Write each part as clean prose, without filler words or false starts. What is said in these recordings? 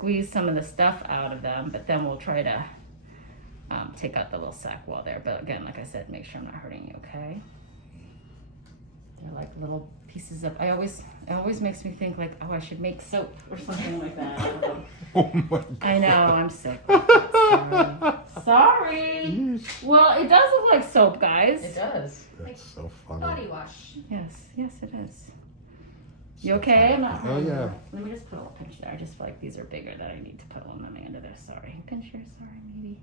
squeeze some of the stuff out of them, but then we'll try to take out the little sac wall there. But again, like I said, make sure I'm not hurting you, okay? They're like little pieces of, it always makes me think like, oh, I should make soap or something like that. Oh my God. I know, I'm sick. Sorry. Well, it does look like soap, guys. It does. That's so funny. Body wash. Yes, it is. You okay? I'm not Oh yeah. Let me just put a little pinch there. I just feel like these are bigger that I need to put one on the end of there. Sorry. Pinch here, sorry, maybe.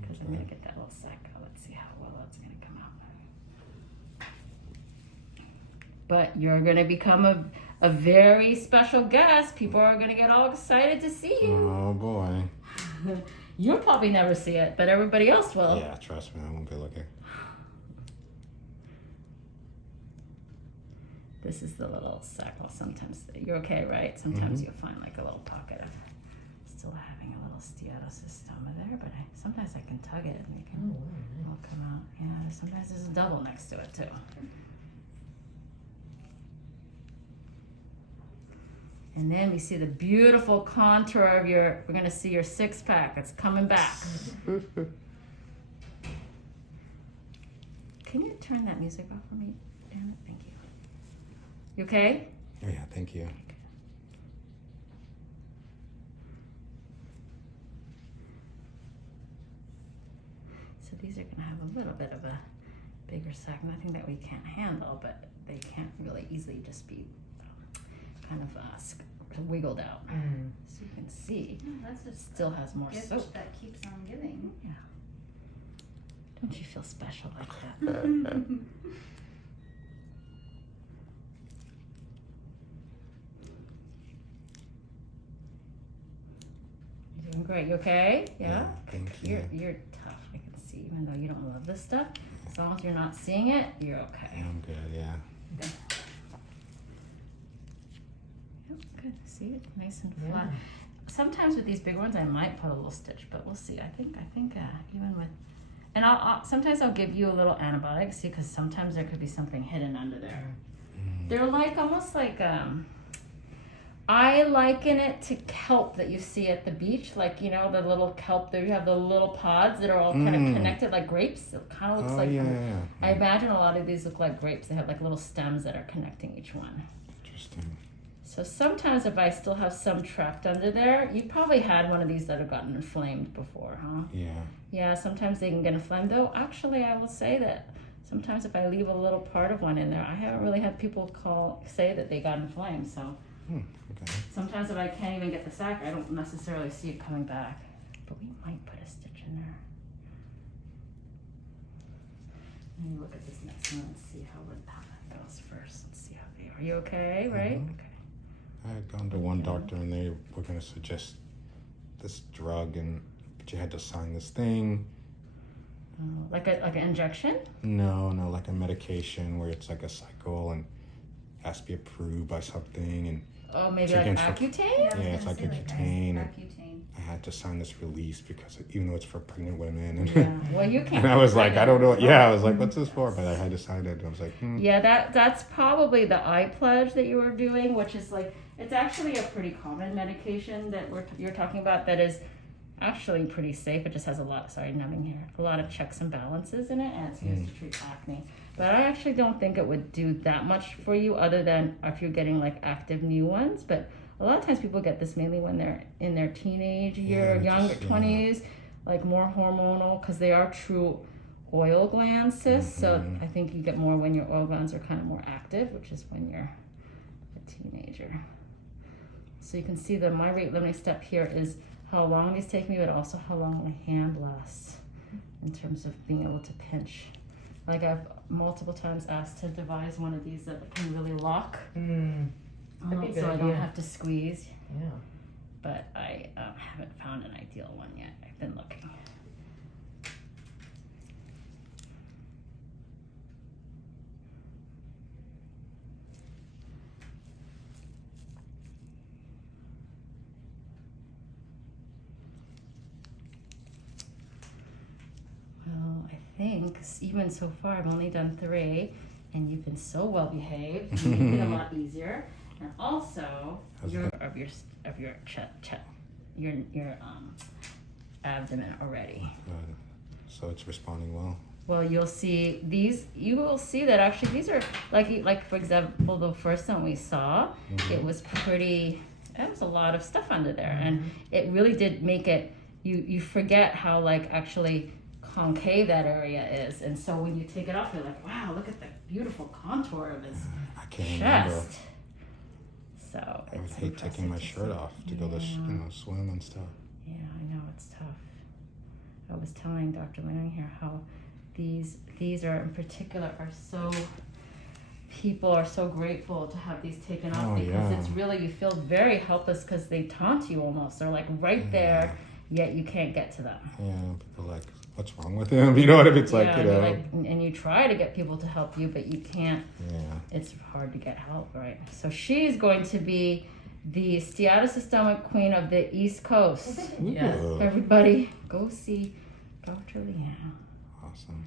Because I'm going to get that little sac out. Let's see how well that's going to come out. But you're going to become a very special guest. People are going to get all excited to see you. Oh boy. You'll probably never see it, but everybody else will. Yeah, trust me, I won't be looking. This is the little sac. Well, sometimes you're okay, right? Sometimes you'll find like a little pocket of still having a little steatocystoma there, but sometimes I can tug it and it'll come out. Yeah, sometimes there's a double next to it too. And then we see the beautiful contour of we're gonna see your six pack. It's coming back. Can you turn that music off for me? Damn it, thank you. You okay? Oh yeah, thank you. So these are gonna have a little bit of a bigger sac, nothing that we can't handle, but they can't really easily just be kind of wiggled out. So you can see, That's it just still has more gift soap. that keeps on giving. Yeah. Don't you feel special like that? You're doing great. You okay? Yeah? Thank you. You're tough. I can see, even though you don't love this stuff. As long as you're not seeing it, you're okay. Yeah, I'm good, yeah. Yep, good. See it nice and flat. Sometimes with these big ones, I might put a little stitch, but we'll see. I think even with, and sometimes I'll give you a little antibiotic, see, because sometimes there could be something hidden under there. They're like almost like I liken it to kelp that you see at the beach, like, you know, the little kelp there. You have the little pods that are all kind of connected like grapes. It kind of looks like. Yeah. I imagine a lot of these look like grapes. They have like little stems that are connecting each one. Interesting. So sometimes if I still have some trapped under there, you probably had one of these that have gotten inflamed before, huh? Yeah. Yeah, sometimes they can get inflamed. Though, actually, I will say that sometimes if I leave a little part of one in there, I haven't really had people say that they got inflamed. So Okay. sometimes if I can't even get the sac, I don't necessarily see it coming back. But we might put a stitch in there. Let me look at this next one and see how that goes first. Let's see how they are. You okay, right? Okay. I had gone to one doctor and they were going to suggest this drug, but you had to sign this thing. Like an injection? No, like a medication where it's like a cycle and has to be approved by something. And Oh, maybe It's like against Accutane? Yeah, it's like Accutane. Accutane. I had to sign this release because even though it's for pregnant women. And, Yeah. Well, you can't. and I was like, I don't know. Yeah, I was like, what's this for? But I had to sign it. And I was like, Yeah, that's probably the eye pledge that you were doing, which is like, it's actually a pretty common medication that you're talking about that is actually pretty safe. It just has a lot of checks and balances in it, and it's used to treat acne. But I actually don't think it would do that much for you other than if you're getting like active new ones. But a lot of times people get this mainly when they're in their teenage year, younger 20s, like more hormonal, because they are true oil gland cysts. So I think you get more when your oil glands are kind of more active, which is when you're a teenager. So you can see that my rate limiting step here is how long these take me, but also how long my hand lasts in terms of being able to pinch. Like I've multiple times asked to devise one of these that can really lock, so I don't have to squeeze. Yeah. But I haven't found an ideal one yet. I've been looking. Well, I think even so far I've only done 3, and you've been so well behaved. You make it a lot easier. And also of your abdomen already. So it's responding well. Well, you'll see these. You will see that actually these are like for example, the first one we saw, it was pretty. There was a lot of stuff under there, and it really did make it. You forget how like actually concave that area is, and so when you take it off, you're like, wow, look at the beautiful contour of his chest. So I would hate taking my shirt off to go to swim and stuff. Yeah, I know it's tough. I was telling Dr. Lang here how these are in particular are so. People are so grateful to have these taken off because it's really, you feel very helpless because they taunt you almost. They're like right there, yet you can't get to them. Yeah, people are like, what's wrong with him? You know what I mean? It's like, you know. Like, and you try to get people to help you, but you can't. Yeah. It's hard to get help, right? So she's going to be the steatocystoma queen of the East Coast. Yeah. Everybody, go see Dr. Leanne. Awesome.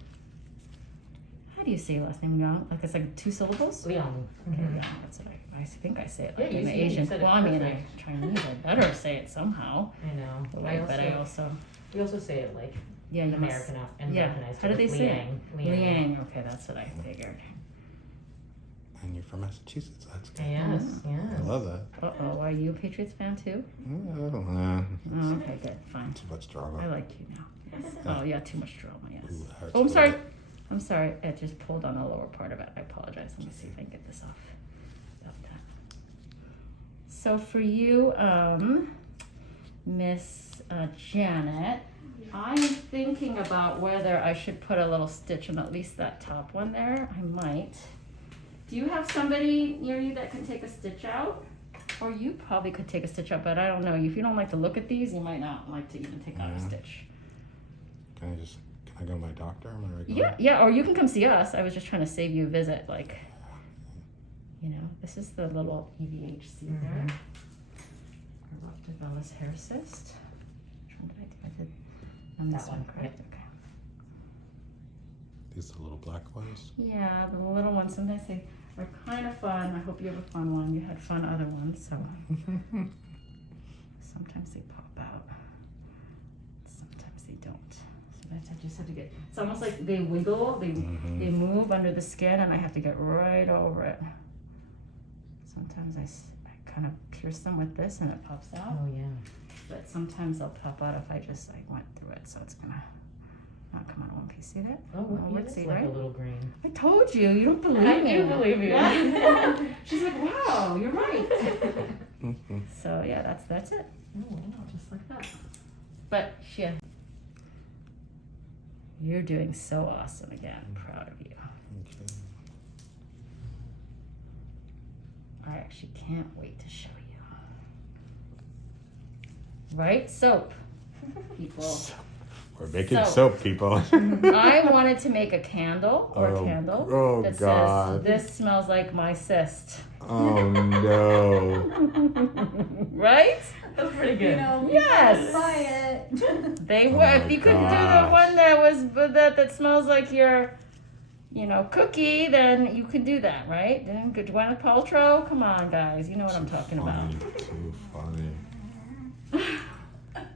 How do you say your last name, Young? Like it's like 2 syllables? Liang. Okay, yeah, that's what I think I say it like Yeah, in you Asian. said it Well, I mean, perfect. Chinese, I better say it somehow. I know. But I also We also say it like you must. Americanized. How do they say it? Liang. Liang. Okay, that's what I figured. And you're from Massachusetts. That's good. Yes, I yes. love that. Uh-oh, are you a Patriots fan too? Oh, Okay, good, fine. too much I drama. like you now. Yes. Oh, yeah, too much drama, yes. Ooh, it hurts Oh, I'm a sorry. little. I'm sorry. I just pulled on the lower part of it. I apologize. Let me see if I can get this off. About that. So for you, Miss Janet, I'm thinking about whether I should put a little stitch on at least that top one there. I might. Do you have somebody near you that can take a stitch out? Or you probably could take a stitch out, but I don't know. If you don't like to look at these, you might not like to even take out a stitch. Can I go to my doctor? Am I regular? Yeah, or you can come see us. I was just trying to save you a visit, like, this is the little EVHC there. Eruptivellus hair cyst. Which one did I do? I did on this That one, one, correct? Okay. These are the little black ones? Yeah, the little ones, sometimes they are kind of fun. I hope you have a fun one. You had fun other ones, so. Sometimes they pop out. Sometimes they don't. Sometimes I just have to get, it's almost like they wiggle, they move under the skin and I have to get right over it. Sometimes I kind of pierce them with this and it pops out. Oh yeah. But sometimes they'll pop out if I just went through it, so it's gonna not come out in one piece. See that? It's like right? a little green. I told you, you don't believe I me. do believe you. Yeah. She's like, wow, you're right. So yeah, that's it. Oh wow, just like that. But you're doing so awesome again. I'm proud of you. Okay. I actually can't wait to show you. Right? Soap. People. We're making soap, people. I wanted to make a candle Oh, that God. says, "This smells like my cyst." Oh, no. Right? That's pretty good. Yes. Buy it. They Oh were. my If you could do the gosh. one that smells like your, cookie, then you can do that, right? Then Gwyneth Paltrow. Come on, guys. You know what I'm talking about. Too funny.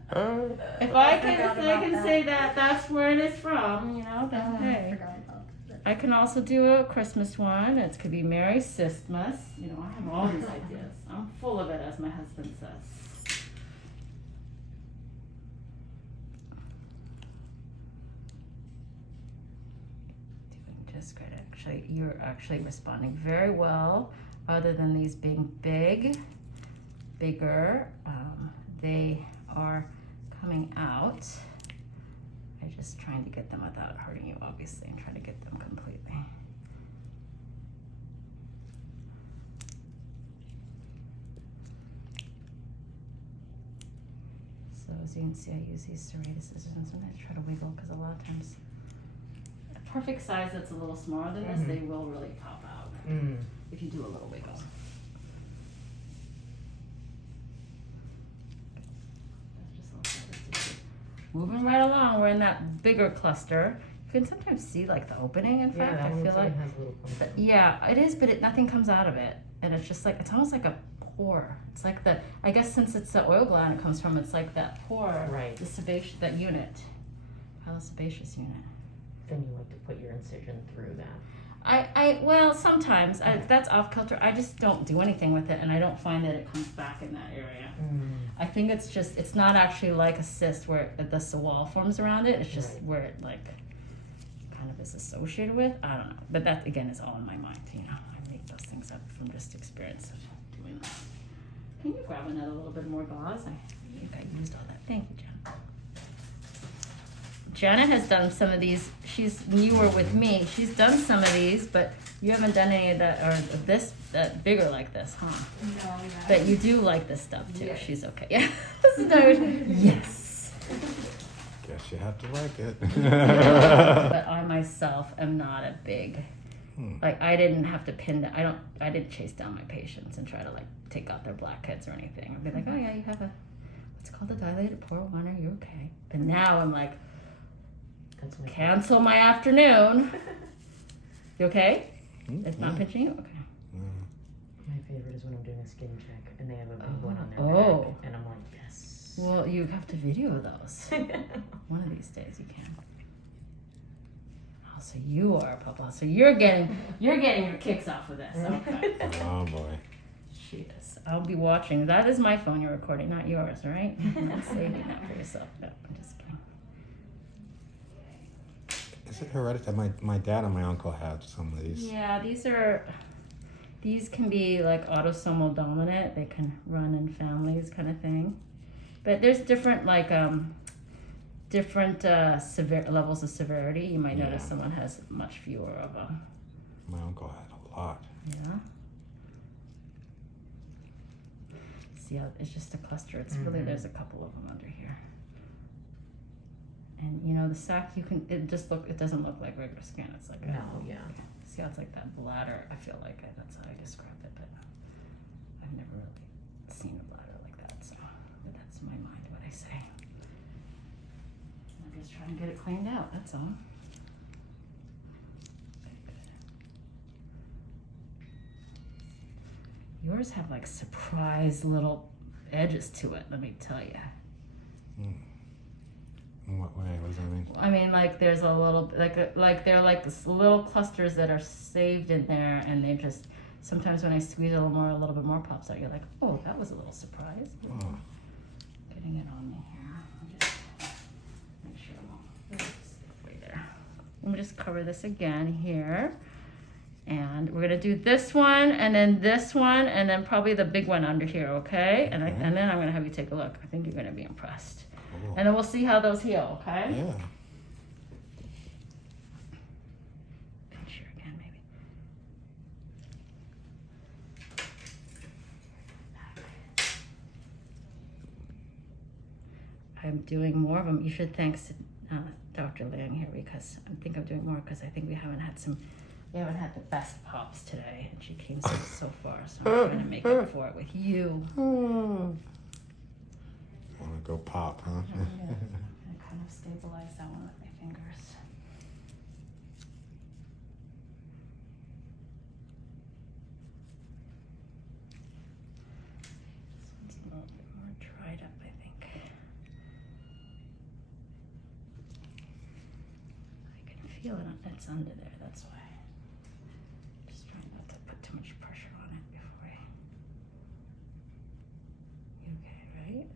If I can say that that's where it is from, then I hey. forgot about that. I can also do a Christmas one. It could be Many Steatocystomas. I have all these ideas. I'm full of it, as my husband says. Doing just great. Actually, you're actually responding very well. Other than these being bigger, they are coming out. I'm just trying to get them without hurting you, obviously. I'm trying to get them completely. So as you can see, I use these serrated scissors and sometimes try to wiggle because a lot of times a perfect size that's a little smaller than this, they will really pop out if you do a little wiggle. Moving right along, we're in that bigger cluster. You can sometimes see like the opening. In fact, I feel like it has a little clump. yeah, it is, but nothing comes out of it. and it's just like, it's almost like a pore. It's like I guess since it's the oil gland it comes from, it's like that pore, Right. the sebaceous, that unit, pilosebaceous unit. Then you like to put your incision through that. Well, sometimes that's off kilter. I just don't do anything with it, and I don't find that it comes back in that area. I think it's not actually like a cyst where the wall forms around it. It's just Right. where it like kind of is associated with. I don't know, but that again is all in my mind. You know, I make those things up from just experience of doing that. Can you grab another little bit more gauze? I think I used all that. Thank you, Jen. Janet has done some of these. She's newer with me. She's done some of these, but you haven't done any of that, or this, that bigger like this, huh? No, But you do like this stuff too. Yes. She's okay. Yeah. This is not, yes. Guess you have to like it. But I myself am not a big, like I didn't have to pin down. I didn't chase down my patients and try to like take out their blackheads or anything. I'd be like, oh yeah, you have what's called a dilated pore one. Are you okay? And now I'm like, cancel my afternoon. You okay? It's not pinching you? Okay. My favorite is when I'm doing a skin check and they have a big one on their Oh. back, and I'm like, yes. Well, you have to video those. One of these days you can. Oh, so you are a papa. So you're getting your kicks off of this. Okay. Oh boy. She is. I'll be watching. That is my phone you're recording, not yours, all right? Not saving that for yourself. No, I'm just kidding. Is it hereditary? My dad and my uncle had some of these. Yeah, these can be like autosomal dominant. They can run in families, kind of thing. But there's different severe levels of severity. You might notice someone has much fewer of them. My uncle had a lot. Yeah. See how it's just a cluster. It's really, there's a couple of them under here. And you know, the sac, it doesn't look like regular skin. It's like see how it's like that bladder. I feel like that's how I describe it, but I've never really seen a bladder like that. So but that's in my mind what I say. I'm just trying to get it cleaned out. That's all. Yours have like surprise little edges to it. Let me tell you. In what way? What does that mean? I mean, like there's a little, like they're like this little clusters that are saved in there, and they just sometimes when I squeeze a little bit more pops out. You're like, oh, that was a little surprise. Oh. Getting it on me here. I'll just make sure I'm all way there. Let me just cover this again here, and we're gonna do this one, and then this one, and then probably the big one under here, okay? And and then I'm gonna have you take a look. I think you're gonna be impressed. Cool. And then we'll see how those heal, okay? Yeah. Pinch here again, maybe. I'm doing more of them. You should thank Dr. Lang here because I think I'm doing more because I think we haven't had the best pops today, and she came so far. So I'm trying to make up for it with you. Want to go pop, huh? I'm gonna kind of stabilize that one with my fingers. This one's a little bit more dried up, I think. I can feel it. It's under there. That's why. Just trying not to put too much pressure on it before I. You okay, right?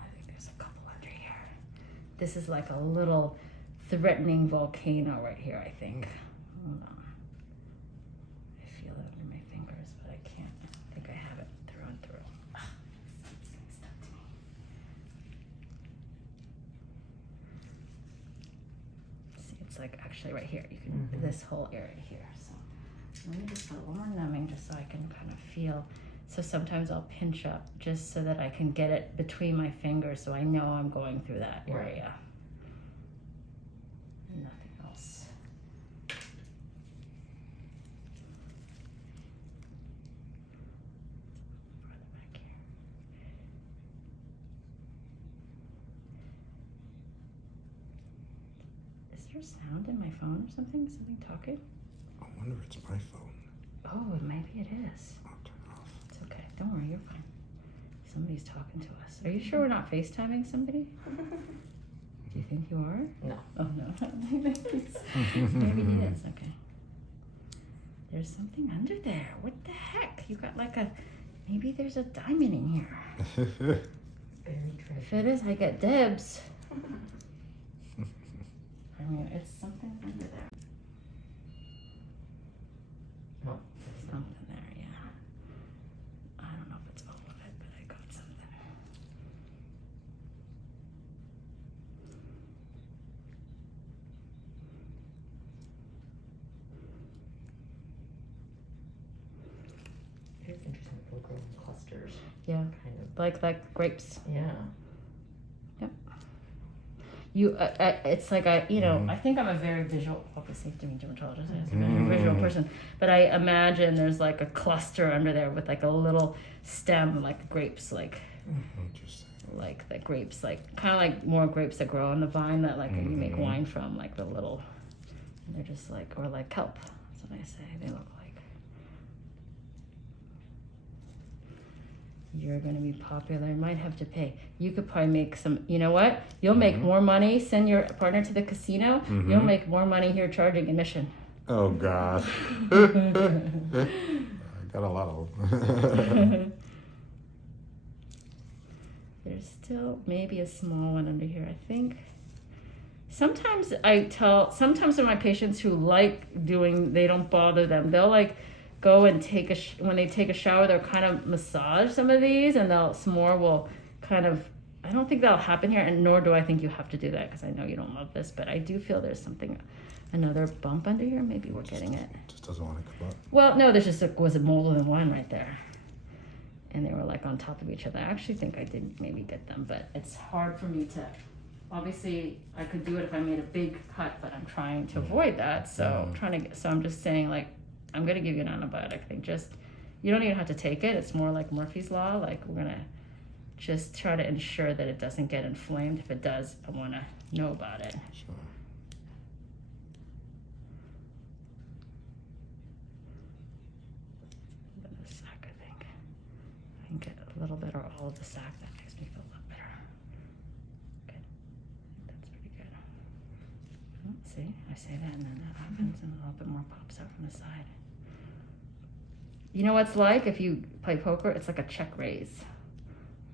I think there's a couple under here. This is like a little threatening volcano right here, I think. Hold on. I feel it under my fingers, but I can't. I think I have it through and through. It's getting stuck to me. See, it's like actually right here. You can this whole area here. So let me just put a little more numbing just so I can kind of feel. So sometimes I'll pinch up just so that I can get it between my fingers so I know I'm going through that area. Nothing else. Further back here. Is there sound in my phone or something? Something talking? I wonder if it's my phone. Oh, maybe it is. I'll turn it off. It's okay. Don't worry, you're fine. Somebody's talking to us. Are you sure we're not FaceTiming somebody? Do you think you are? No. Oh, no. Maybe it is. Okay. There's something under there. What the heck? You got like a... Maybe there's a diamond in here. Buried If treasure. it is, I get dibs. I mean, it's something under there. Oh, Something there, yeah. I don't know if it's all of it, but I got something. it's interesting. They'll grow in clusters. Yeah, Kind of. like grapes. Yeah. You, it's like Mhm. I think I'm a very visual, obviously being dermatologist, I'm a very visual person, but I imagine there's like a cluster under there with like a little stem, like grapes, like Interesting. the grapes, like kind of like more grapes that grow on the vine that like you make Mhm. wine from, like the little, and they're just like, or like kelp, that's what I say, they look like. You're going to be popular. You might have to pay. You could probably make some, you know what? You'll make more money. Send your partner to the casino. You'll make more money here charging admission. Oh, God. I got a lot of them. There's still maybe a small one under here, I think. Sometimes some of my patients who like doing, they don't bother them. They'll like go and when they take a shower, they'll kind of massage some of these, and some more will kind of, I don't think that'll happen here, and nor do I think you have to do that, because I know you don't love this, but I do feel there's another bump under here. Maybe we're getting it. Just doesn't want to come up. Well, no, there's was a mold and one right there. And they were like on top of each other. I actually think I did maybe get them, but it's hard for me to, obviously I could do it if I made a big cut, but I'm trying to avoid that. So I'm just saying, like, I'm going to give you an antibiotic. I think you don't even have to take it. It's more like Murphy's Law. Like, we're going to just try to ensure that it doesn't get inflamed. If it does, I want to know about it. Sure. The sac, I think. I can get a little bit or all of the sac. That makes me feel a lot better. Good. I think that's pretty good. Oh, see, I say that and then that happens and a little bit more pops out from the side. You know what it's like if you play poker? It's like a check raise.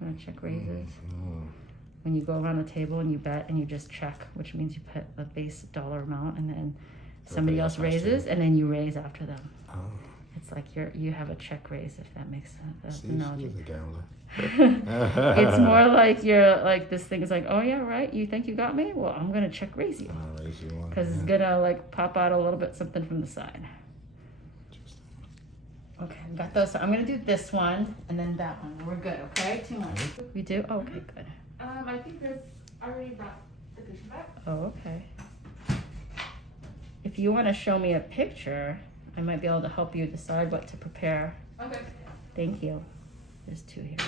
You know what a check raise is? When you go around the table and you bet and you just check, which means you put a base dollar amount and then somebody else raises and then you raise after them. Oh. It's like you have a check raise, if that makes sense. See, she's a gambler. It's more like you're like, this thing is like, oh yeah, right, you think you got me? Well, I'm gonna check raise you. I'll raise you one. Because it's gonna like pop out a little bit something from the side. Interesting. Okay, we got those. So I'm gonna do this one and then that one. We're good, okay? 2 more. We do? Oh, okay, good. I think that's already brought the picture back. Oh, okay. If you want to show me a picture, I might be able to help you decide what to prepare. Okay. Thank you. There's 2 here.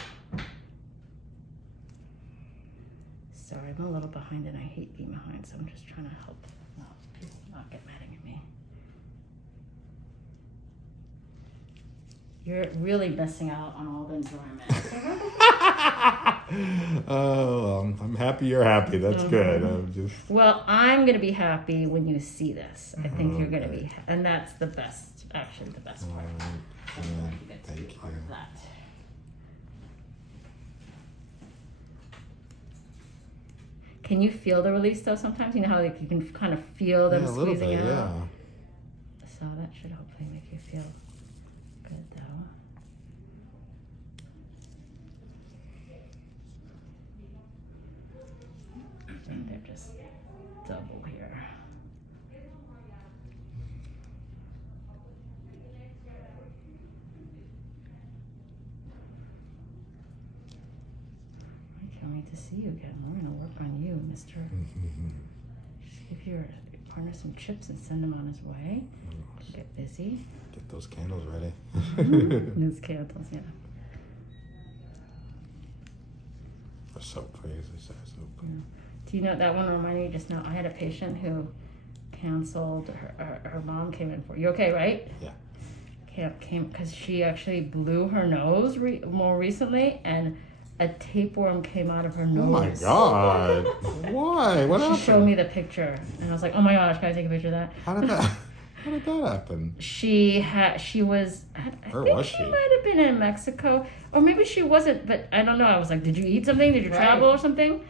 Sorry, I'm a little behind and I hate being behind, so I'm just trying to help people not get mad at me. You're really missing out on all the enjoyment. Oh, I'm happy you're happy. That's good. I'm just. Well, I'm going to be happy when you see this. I think you're going to Okay. be, and that's the best, actually the best part. You get to be Thank part you. of that. Can you feel the release though sometimes? You know how like you can kind of feel them Yeah, a little squeezing bit, out? yeah. So that should hopefully make you feel good though. And they're just double here. I can't wait to see you again. We're gonna work on you, mister. Just give your partner some chips and send him on his way. Get busy. Get those candles ready. Those candles, yeah. Or soap, please. I said soap. Yeah. Do you know that one reminded me just now? I had a patient who canceled. Her mom came in for you. Okay, right? Yeah. Came because she actually blew her nose more recently, and a tapeworm came out of her nose. Oh my god! Why? What happened? She showed me the picture, and I was like, "Oh my gosh, can I take a picture of that?" How did that? How did that happen? She was. Where was she? She might have been in Mexico, or maybe she wasn't. But I don't know. I was like, "Did you eat something? Did you travel or something?"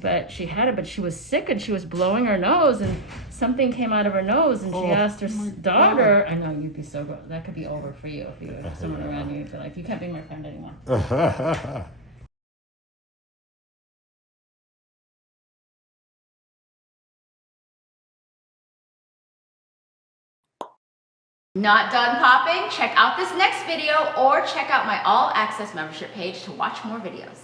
But she had it. But she was sick, and she was blowing her nose, and something came out of her nose, and she asked her daughter. I know you'd be so good. That could be over for you if you had someone around you. You'd be like, "You can't be my friend anymore." Not done popping? Check out this next video or check out my all access membership page to watch more videos.